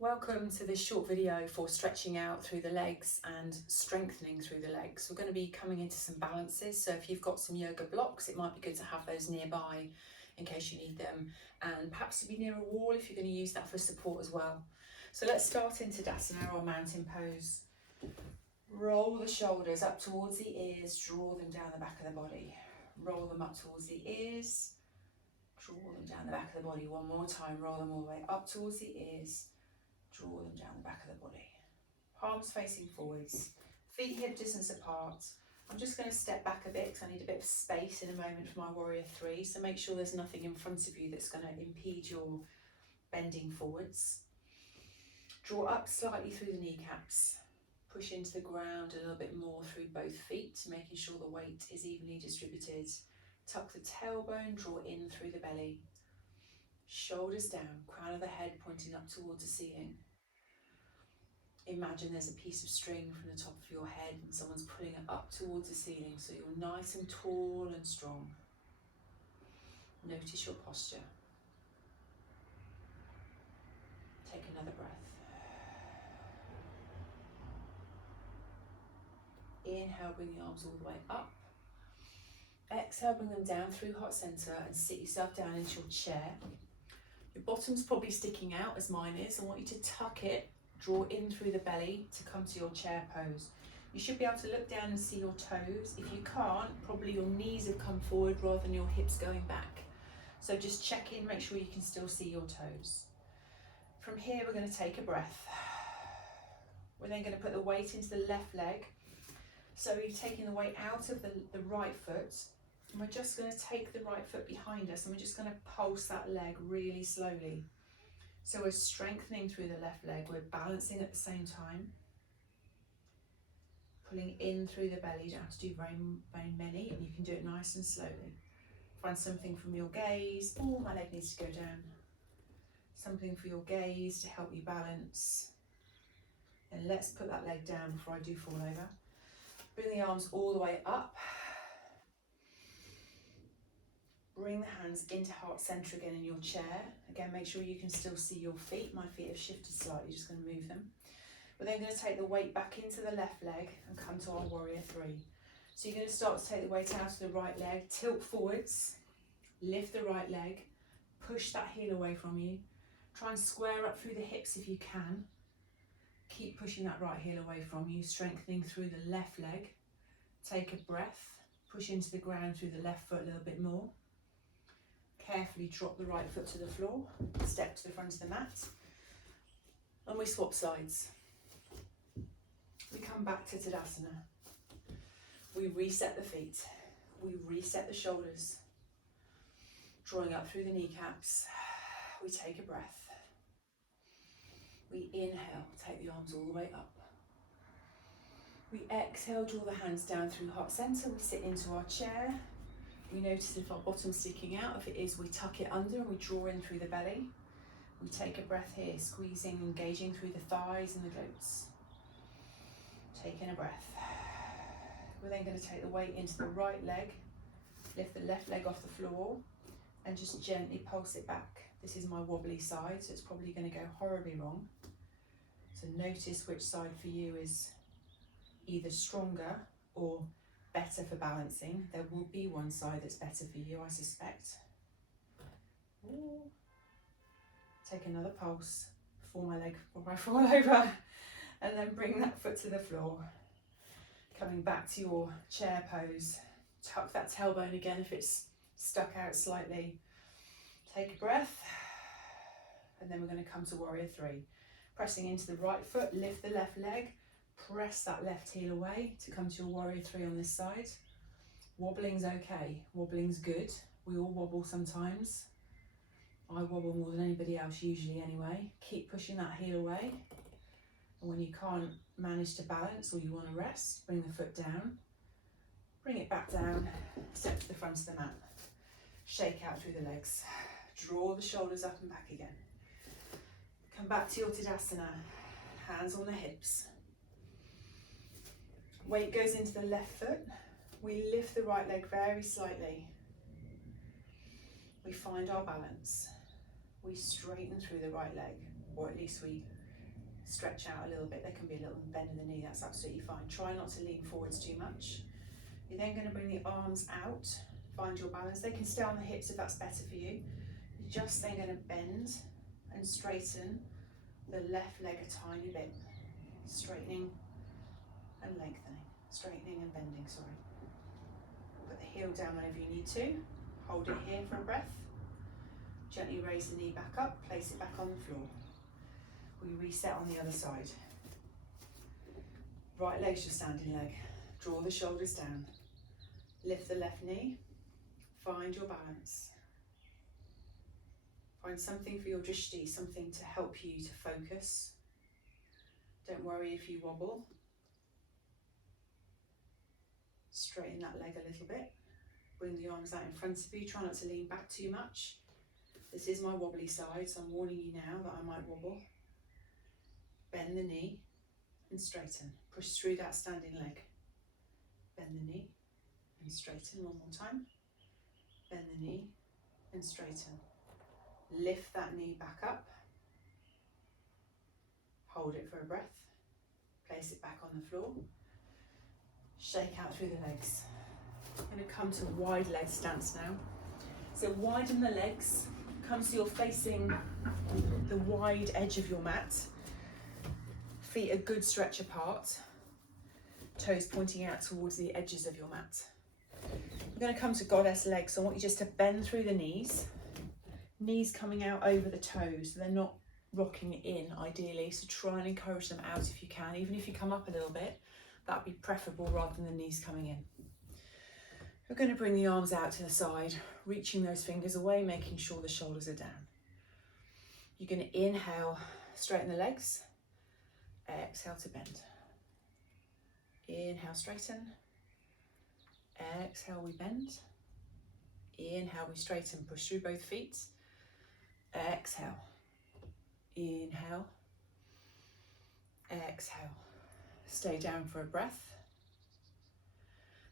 Welcome to this short video for stretching out through the legs and strengthening through the legs. We're going to be coming into some balances, so if you've got some yoga blocks, it might be good to have those nearby in case you need them, and perhaps to be near a wall if you're going to use that for support as well. So let's start in Tadasana or mountain pose. Roll the shoulders up towards the ears, draw them down the back of the body. Roll them up towards the ears, draw them down the back of the body. One more time, roll them all the way up towards the ears, draw them down the back of the body. Palms facing forwards, feet hip distance apart. I'm just going to step back a bit because I need a bit of space in a moment for my warrior three, so make sure there's nothing in front of you that's going to impede your bending forwards. Draw up slightly through the kneecaps. Push into the ground a little bit more through both feet, making sure the weight is evenly distributed. Tuck the tailbone, draw in through the belly. Shoulders down, crown of the head pointing up towards the ceiling. Imagine there's a piece of string from the top of your head and someone's pulling it up towards the ceiling, so you're nice and tall and strong. Notice your posture. Take another breath. Inhale, bring the arms all the way up. Exhale, bring them down through heart center and sit yourself down into your chair. Your bottom's probably sticking out as mine is. I want you to tuck it, draw in through the belly to come to your chair pose. You should be able to look down and see your toes. If you can't, probably your knees have come forward rather than your hips going back. So just check in, make sure you can still see your toes. From here, we're going to take a breath. We're then going to put the weight into the left leg. So you've taken the weight out of the right foot, and we're just going to take the right foot behind us and we're just going to pulse that leg really slowly. So we're strengthening through the left leg, we're balancing at the same time. Pulling in through the belly, you don't have to do very many, and you can do it nice and slowly. Find something from your gaze. Oh, my leg needs to go down. Something for your gaze to help you balance. And let's put that leg down before I do fall over. Bring the arms all the way up. Bring the hands into heart center again in your chair. Again, make sure you can still see your feet. My feet have shifted slightly, just going to move them. We're then going to take the weight back into the left leg and come to our warrior three. So you're going to start to take the weight out of the right leg, tilt forwards, lift the right leg, push that heel away from you. Try and square up through the hips if you can. Keep pushing that right heel away from you, strengthening through the left leg. Take a breath, push into the ground through the left foot a little bit more. Carefully drop the right foot to the floor, step to the front of the mat, and we swap sides. We come back to Tadasana. We reset the feet, we reset the shoulders, drawing up through the kneecaps. We take a breath. We inhale, take the arms all the way up. We exhale, draw the hands down through heart center. We sit into our chair. We notice if our bottom's sticking out. If it is, we tuck it under and we draw in through the belly. We take a breath here, squeezing, engaging through the thighs and the glutes. Taking a breath. We're then going to take the weight into the right leg, lift the left leg off the floor, and just gently pulse it back. This is my wobbly side, so it's probably going to go horribly wrong. So notice which side for you is either stronger or better for balancing. There will be one side that's better for you, I suspect. Ooh. Take another pulse before I fall over, and then bring that foot to the floor. Coming back to your chair pose. Tuck that tailbone again if it's stuck out slightly. Take a breath, and then we're going to come to warrior three. Pressing into the right foot, lift the left leg, press that left heel away to come to your warrior three on this side. Wobbling's okay, wobbling's good. We all wobble sometimes. I wobble more than anybody else usually anyway. Keep pushing that heel away. And when you can't manage to balance or you want to rest, bring the foot down. Bring it back down, step to the front of the mat. Shake out through the legs. Draw the shoulders up and back again. Come back to your Tadasana, hands on the hips. Weight goes into the left foot. We lift the right leg very slightly. We find our balance. We straighten through the right leg, or at least we stretch out a little bit. There can be a little bend in the knee, that's absolutely fine. Try not to lean forwards too much. You're then going to bring the arms out, find your balance. They can stay on the hips if that's better for you. You're just then going to bend and straighten the left leg a tiny bit. Straightening and lengthening, straightening and bending, sorry. Put the heel down whenever you need to. Hold it here for a breath. Gently raise the knee back up, place it back on the floor. We reset on the other side. Right leg's your standing leg. Draw the shoulders down. Lift the left knee. Find your balance. Find something for your drishti, something to help you to focus. Don't worry if you wobble. Straighten that leg a little bit. Bring the arms out in front of you. Try not to lean back too much. This is my wobbly side, so I'm warning you now that I might wobble. Bend the knee and straighten. Push through that standing leg. Bend the knee and straighten one more time. Bend the knee and straighten. Lift that knee back up. Hold it for a breath. Place it back on the floor. Shake out through the legs. I'm going to come to wide leg stance now. So widen the legs. Come so you're facing the wide edge of your mat. Feet a good stretch apart. Toes pointing out towards the edges of your mat. We're going to come to goddess legs. So I want you just to bend through the knees. Knees coming out over the toes. So they're not rocking in ideally. So try and encourage them out if you can. Even if you come up a little bit, that'd be preferable rather than the knees coming in. We're going to bring the arms out to the side, reaching those fingers away, making sure the shoulders are down. You're going to inhale, straighten the legs. Exhale to bend. Inhale, straighten. Exhale, we bend. Inhale, we straighten. Push through both feet. Exhale. Inhale. Exhale. Stay down for a breath.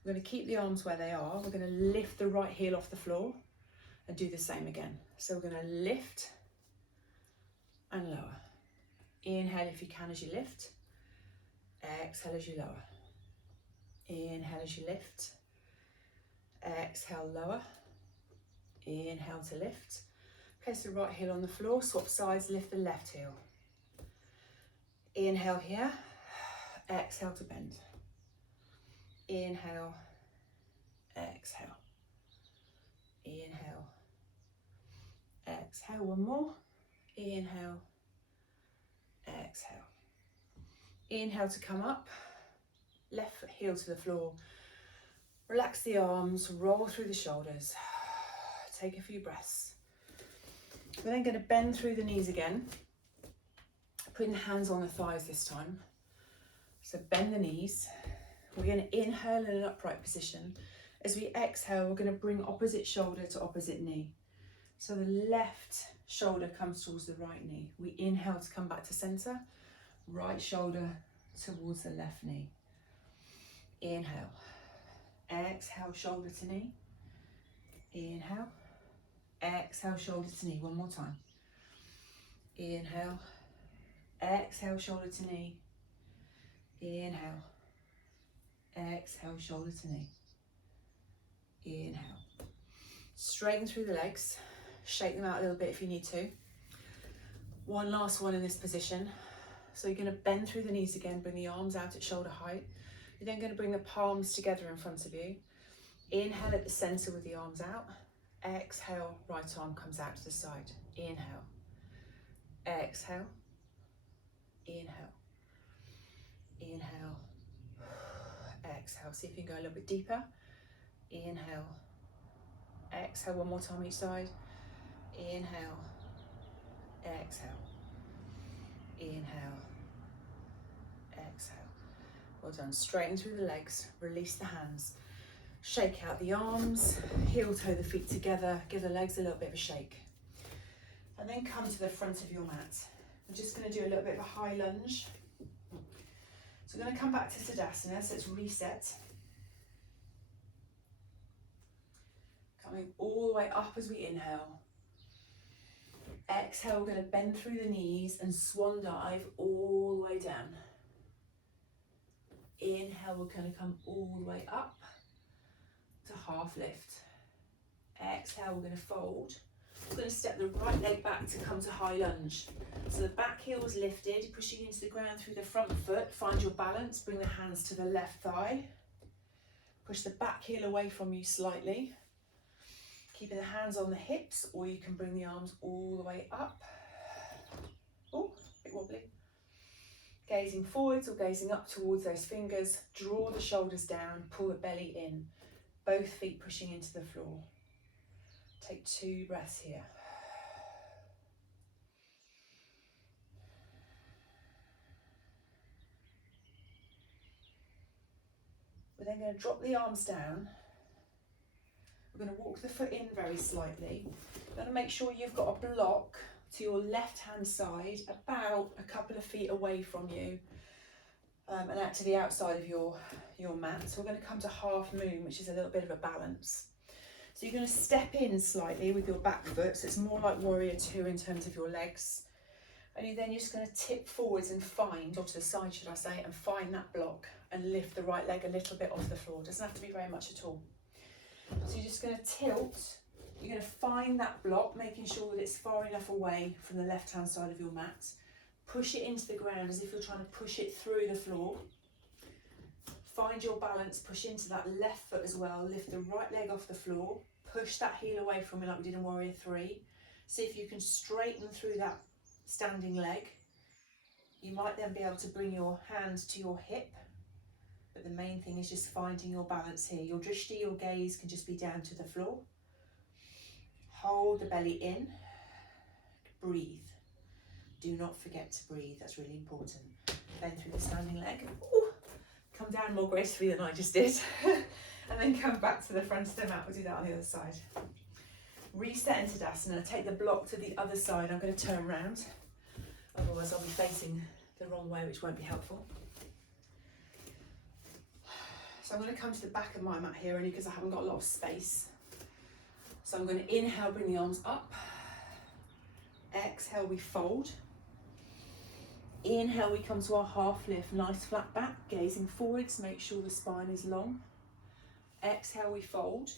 We're going to keep the arms where they are. We're going to lift the right heel off the floor and do the same again. So we're going to lift and lower. Inhale if you can as you lift. Exhale as you lower. Inhale as you lift. Exhale, lower. Inhale to lift. Place the right heel on the floor, swap sides, lift the left heel. Inhale here. Exhale to bend. Inhale. Exhale. Inhale. Exhale, one more. Inhale. Exhale. Inhale to come up. Left foot heel to the floor. Relax the arms, roll through the shoulders. Take a few breaths. We're then going to bend through the knees again. Putting the hands on the thighs this time. So bend the knees. We're going to inhale in an upright position. As we exhale, we're going to bring opposite shoulder to opposite knee. So the left shoulder comes towards the right knee. We inhale to come back to center. Right shoulder towards the left knee. Inhale. Exhale, shoulder to knee. Inhale. Exhale, shoulder to knee. One more time. Inhale. Exhale, shoulder to knee. Inhale. Exhale, shoulder to knee. Inhale. Straighten through the legs. Shake them out a little bit if you need to. One last one in this position. So you're going to bend through the knees again, bring the arms out at shoulder height. You're then going to bring the palms together in front of you. Inhale at the center with the arms out. Exhale, right arm comes out to the side. Inhale. Exhale. Inhale. Inhale. Exhale. See if you can go a little bit deeper. Inhale. Exhale, one more time each side. Inhale. Exhale. Inhale. Exhale. Well done. Straighten through the legs. Release the hands. Shake out the arms. Heel toe the feet together. Give the legs a little bit of a shake. And then come to the front of your mat. We're just going to do a little bit of a high lunge. So we're going to come back to Tadasana. So it's reset. Coming all the way up as we inhale. Exhale, we're going to bend through the knees and swan dive all the way down. Inhale, we're going to come all the way up to half lift. Exhale, we're going to fold. We're going to step the right leg back to come to high lunge. So the back heel is lifted, pushing into the ground through the front foot. Find your balance, bring the hands to the left thigh. Push the back heel away from you slightly. Keeping the hands on the hips, or you can bring the arms all the way up. Oh, a bit wobbly. Gazing forwards or gazing up towards those fingers. Draw the shoulders down, pull the belly in. Both feet pushing into the floor. Take 2 breaths here. We're then going to drop the arms down. We're going to walk the foot in very slightly. You're going to make sure you've got a block to your left hand side, about a couple of feet away from you, and out to the outside of your mat. So we're going to come to half moon, which is a little bit of a balance. So you're going to step in slightly with your back foot, so it's more like warrior 2 in terms of your legs. And you're then just going to tip forwards and find, or to the side should I say, and find that block and lift the right leg a little bit off the floor. Doesn't have to be very much at all. So you're just going to tilt, you're going to find that block, making sure that it's far enough away from the left hand side of your mat. Push it into the ground as if you're trying to push it through the floor. Find your balance, push into that left foot as well, lift the right leg off the floor, push that heel away from you like we did in Warrior 3. See if you can straighten through that standing leg. You might then be able to bring your hands to your hip, but the main thing is just finding your balance here. Your drishti, your gaze can just be down to the floor. Hold the belly in, breathe. Do not forget to breathe, that's really important. Bend through the standing leg. Ooh. Come down more gracefully than I just did. And then come back to the front of the mat. We'll do that on the other side. Reset into Tadasana. Take the block to the other side. I'm going to turn around. Otherwise I'll be facing the wrong way, which won't be helpful. So I'm going to come to the back of my mat here only because I haven't got a lot of space. So I'm going to inhale, bring the arms up. Exhale, we fold. Inhale, we come to our half lift, nice flat back, gazing forwards, make sure the spine is long. Exhale, we fold.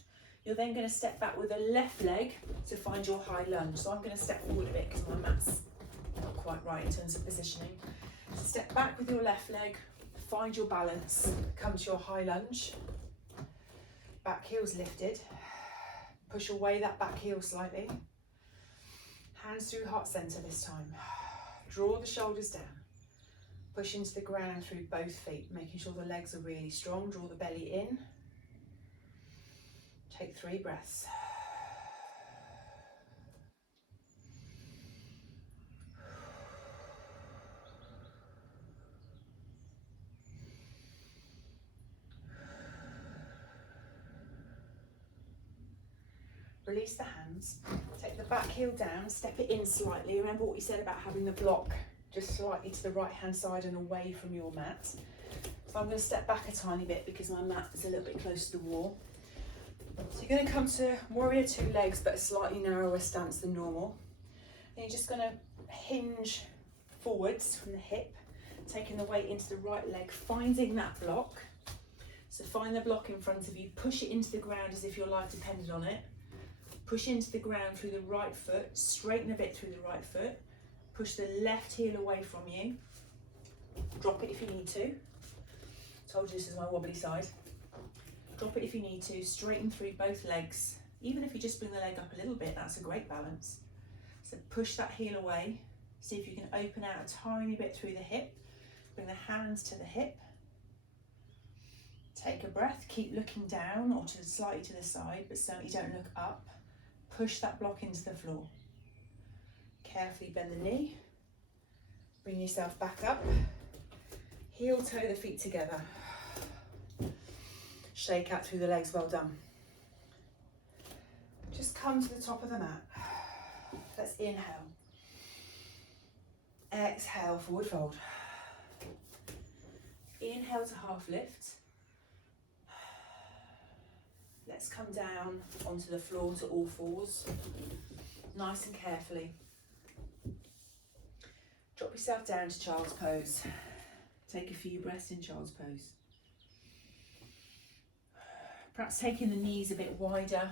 You're then going to step back with the left leg to find your high lunge. So I'm going to step forward a bit because my mat's not quite right in terms of positioning. So step back with your left leg, find your balance, come to your high lunge. Back heel's lifted. Push away that back heel slightly. Hands through heart center this time. Draw the shoulders down. Push into the ground through both feet, making sure the legs are really strong. Draw the belly in. Take 3 breaths. Release the hands. Take the back heel down, step it in slightly. Remember what we said about having the block just slightly to the right hand side and away from your mat. So I'm going to step back a tiny bit because my mat is a little bit close to the wall. So you're going to come to Warrior 2 legs, but a slightly narrower stance than normal. And you're just going to hinge forwards from the hip, taking the weight into the right leg, finding that block. So find the block in front of you, push it into the ground as if your life depended on it. Push into the ground through the right foot, straighten a bit through the right foot. Push the left heel away from you. Drop it if you need to. Told you this is my wobbly side. Drop it if you need to, straighten through both legs. Even if you just bring the leg up a little bit, that's a great balance. So push that heel away. See if you can open out a tiny bit through the hip. Bring the hands to the hip. Take a breath, keep looking down or slightly to the side, but certainly don't look up. Push that block into the floor. Carefully bend the knee. Bring yourself back up. Heel toe the feet together. Shake out through the legs, well done. Just come to the top of the mat. Let's inhale. Exhale, forward fold. Inhale to half lift. Let's come down onto the floor to all fours, nice and carefully. Drop yourself down to child's pose. Take a few breaths in child's pose. Perhaps taking the knees a bit wider,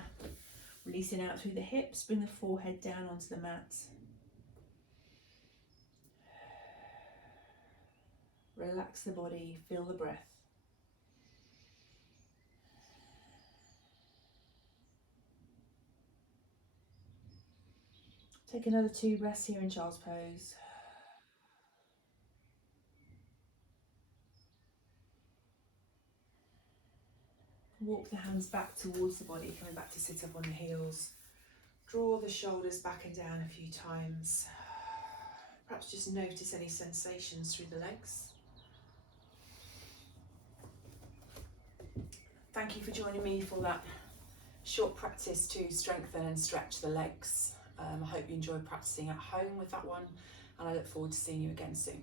releasing out through the hips, bring the forehead down onto the mat. Relax the body, feel the breath. Take another 2 breaths here in child's pose. Walk the hands back towards the body, coming back to sit up on the heels. Draw the shoulders back and down a few times. Perhaps just notice any sensations through the legs. Thank you for joining me for that short practice to strengthen and stretch the legs. I hope you enjoyed practicing at home with that one, and I look forward to seeing you again soon.